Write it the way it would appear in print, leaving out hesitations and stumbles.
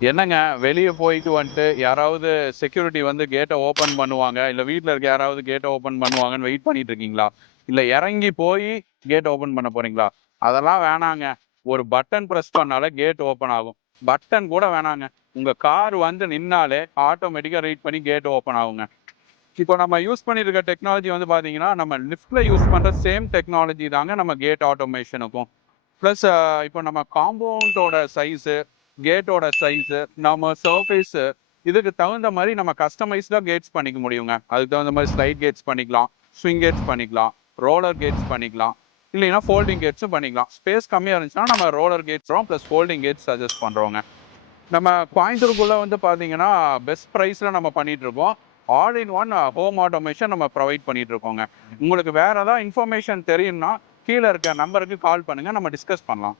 என்னங்க வெளிய போயிட்டு வந்துட்டு யாராவது செக்யூரிட்டி வந்து கேட்ட ஓப்பன் பண்ணுவாங்க, இல்ல வீட்ல இருக்க யாராவது கேட்ட ஓப்பன் பண்ணுவாங்கன்னு வெயிட் பண்ணிட்டு இருக்கீங்களா? இல்ல இறங்கி போய் கேட் ஓப்பன் பண்ண போறீங்களா? அதெல்லாம் வேணாங்க. ஒரு பட்டன் பிரஸ் பண்ணாலே கேட் ஓப்பன் ஆகும். பட்டன் கூட வேணாங்க. உங்க கார் வந்து நின்னாலே ஆட்டோமேட்டிக்கா ரீட் பண்ணி கேட் ஓப்பன் ஆகுங்க. இப்போ நம்ம யூஸ் பண்ணியிருக்க டெக்னாலஜி வந்து பார்த்தீங்கன்னா, நம்ம லிஃப்ட்ல யூஸ் பண்ற சேம் டெக்னாலஜி தாங்க நம்ம கேட் ஆட்டோமேஷனுக்கும். ப்ளஸ் இப்போ நம்ம காம்பவுண்டோட சைஸு, கேட்டோட சைஸு, நம்ம சர்ஃபேஸு இதுக்கு தகுந்த மாரி நம்ம கஸ்டமைஸ்டா கேட்ஸ் பண்ணிக்க முடியுங்க. அதுக்கு தகுந்த மாரி ஸ்லைட் கேட்ஸ் பண்ணிக்கலாம், ஸ்விங் கேட்ஸ் பண்ணிக்கலாம், ரோலர் கேட்ஸ் பண்ணிக்கலாம். இல்லைன்னா ஃபோல்டிங் கேட்ஸும் பண்ணிக்கலாம். ஸ்பேஸ் கம்மியா இருந்துச்சுன்னா நம்ம ரோலர் கேட்ஸும் ப்ளஸ் ஃபோல்டிங் கேட்ஸ் சஜெஸ்ட் பண்றோங்க. நம்ம கோயம்புத்தூருக்குள்ள வந்து பார்த்தீங்கன்னா, பெஸ்ட் பிரைஸ்ல நம்ம பண்ணிட்டு இருக்கோம். All in one home automation நம்ம ப்ரொவைட் பண்ணிட்டு இருக்கோங்க. உங்களுக்கு வேற ஏதாவது இன்ஃபர்மேஷன் தெரியும்னா, கீழ இருக்க நம்பருக்கு கால் பண்ணுங்க. நம்ம டிஸ்கஸ் பண்ணலாம்.